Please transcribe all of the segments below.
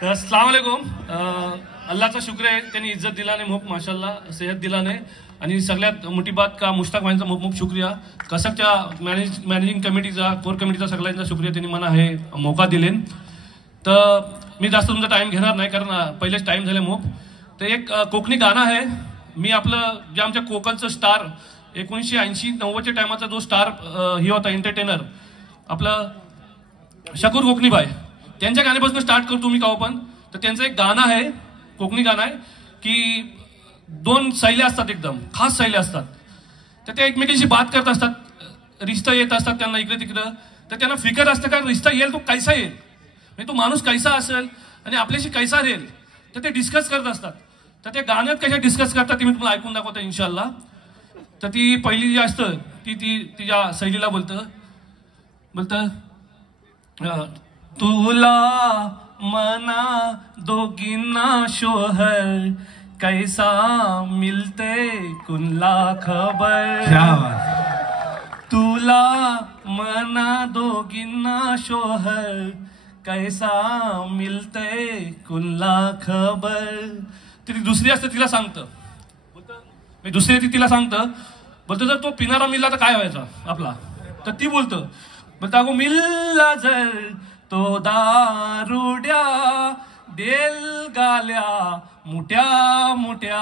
अस्सलाम वालेकुम। अल्लाहचा शुक्र आहे, त्यांनी इज्जत दिलाने मोप माशाल्लाह सेहत दिलाने आणि सगळ्यात मोठी बात का मुश्ताक भाईंचा मोप मोप शुक्रिया, कसकच्या मॅनेजिंग कमिटीचा कोर कमिटीचा सगळ्यांचा शुक्रिया, त्यांनी मला हे मौका दिले. तर मी जास्त तुमचा टाइम घेणार नाही कारण पहिलेच टाइम झाले मोप. तर एक कोकणी गाणं आहे. मी आपलं जे आमच्या कोकणचं स्टार 1980-90च्या टायमाचा जो स्टार ही होता एंटरटेनर आपलं शकूर कोकणीबाई, त्यांच्या गाण्यापासून स्टार्ट करतो मी काव पण. तर त्यांचं एक गाणं आहे, कोकणी गाणं आहे की दोन शैल्या असतात, एकदम खास शैल्या असतात. तर त्या एकमेकांशी बात करत असतात, रिश्ता येत असतात त्यांना इकडे तिकडं. तर त्यांना फिकर असतं का रिश्ता येईल तो कैसा येईल, म्हणजे तो माणूस कैसा असेल आणि आपल्याशी कैसा राहील. तर ते डिस्कस करत असतात. तर ते गाण्यात कशा डिस्कस करतात ते मी तुम्हाला ऐकून दाखवतो इन्शाल्लाह. तर ती पहिली जी असतं ती तिच्या शैलीला बोलतं तुला मना दोगीना शोहर कैसा मिलते कुनला खबर. तुला मना दोगीना शोहर कैसा मिलते कुनला खबर. ती दुसरी असते तिला सांगतं, मी दुसरी ती तिला सांगतं बोलतो जर तो पिणारा मिळला तर काय व्हायचा आपला. तर ती बोलतं अगो मिल्ला जर तो दारुड्या देल गाल्या मुट्या मुट्या.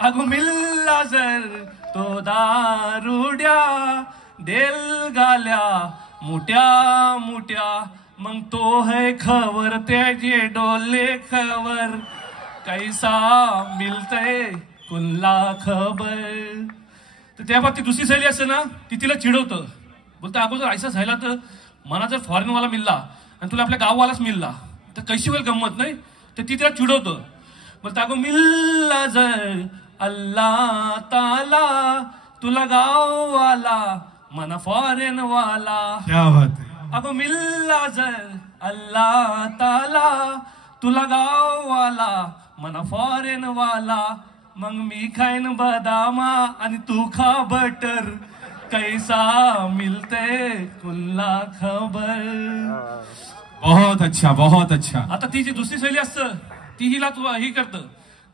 अगो मिल्ला जर तो दारुड्या देल गाल्या मुट्या मुट्या. मग तो है खबर त्याचे डोले खबर कैसा मिलते कुनला खबर. तर त्या बाबतीत दुसरी शैली असते ना, ती तिला चिडवतं, बोलतं अगोदर ऐसा झाला तर मला जर फॉरेनवाला मिळला आणि तुला आपल्या गाववालाच मिळला तर कैशी वेळ गंमत नाही. तर ती तिला चिडवतं, बोलतं अगो मिल्ला जर अल्लाह ताला तुला गाववाला मना फॉरेनवाला. अगो मिल्ला जर अल्लाह ताला तुला गाववाला मना फॉरेनवाला. मग मी खाईन बदामा आणि तू खा बटर कैसा मिलते कुल्ला खबर. बहुत अच्छा, बहुत अच्छा. आता ती जी दुसरी शैली असतं ती हिला तू ही करतं,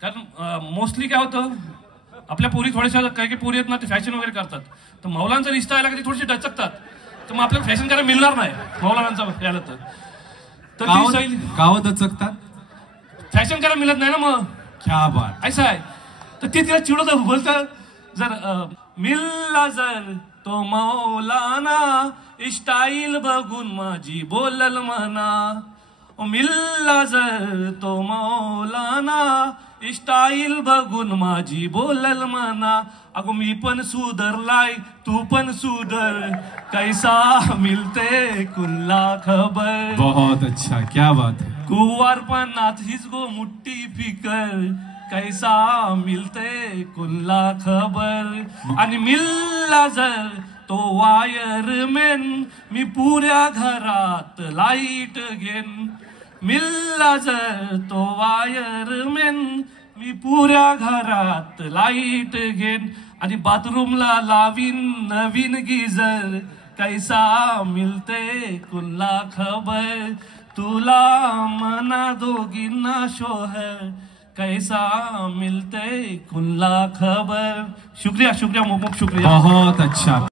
कारण मोस्टली काय होतं आपल्या पोरी थोड्याशा काही पोरी आहेत ना ते फॅशन वगैरे करतात. तर मौलांचा रिश्ता आला की ते थोडीशी डचकतात, तर मग आपल्याला फॅशन करायला मिळणार नाही मौलांचा याला. तर ती शैली गाव दचकतात, फॅशन करायला मिळत नाही ना. मग क्या बात ऐसा आहे. तर ते तिला चिडवत बोलतं जर मिल्ला जर तो मौलाना स्टाईल बघून माझी बोलल म्हणा. मिल्ला जर तो मौलाना स्टाईल बघून माझी बोलल म्हणा. अगो मी पण सुधरलाय तू पण सुधर कैसा मिलते कुल्ला खबर. बहुत अच्छा, क्या बात है. कुवारपणात हीच गो मुट्टी फिकर कैसा मिलते कुल्ला खबर. आणि मिल्ला जर तो वायरमॅन मी पुऱ्या घरात लाईट घेन. मिल्ला जर तो वायरमॅन मी पुऱ्या घरात लाईट घेन. आणि बाथरूमला लावीन नवीन गिझर कैसा मिलते कुल्ला खबर. तुला मना दोगीना शोहर कैसा मिलते कुल्ला खबर. शुक्रिया शुक्रिया मोहम्मद शुक्रिया. बहुत अच्छा.